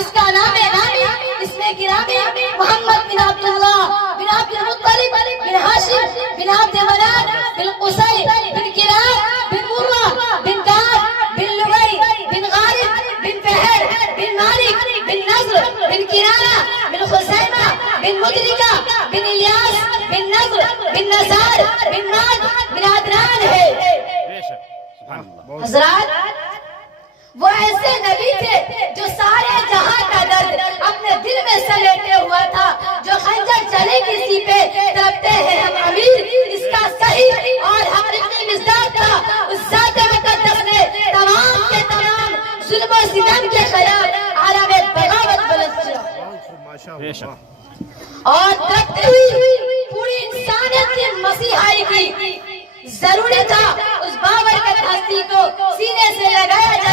جس کا نام نامی اس میں گرامی محمد بن عبداللہ بن عبد المطلب بن ہاشم بن عبد مناف بن قصی بن کلاب بن مرہ بن کعب بن لبی بن غالب بن فہر بن مالک بن نضر بن کنانہ بن خزیمہ بن مدرکہ بن الیاس بن نضر بن نزار بن ماد بن عدنان ہے۔ حضرات وہ ایسے نبی تھے جو سارے جہاں کا درد اپنے دل میں سمیٹے ہوا تھا، جو خنجر چلے کسی پہ تڑپتے ہیں ہم امیر، اس کا صحیح اور حقیقی مزاج تھا۔ اس ذات مقدس نے تمام کے تمام ظلم و ستم کے خلاف عالم بغاوت بلند کیا اور تڑپتی ہوئی پوری انسانیت کی مسیحائی کی ضروری تھا اس بابرکت ہستی کو سینے سے لگایا جاتا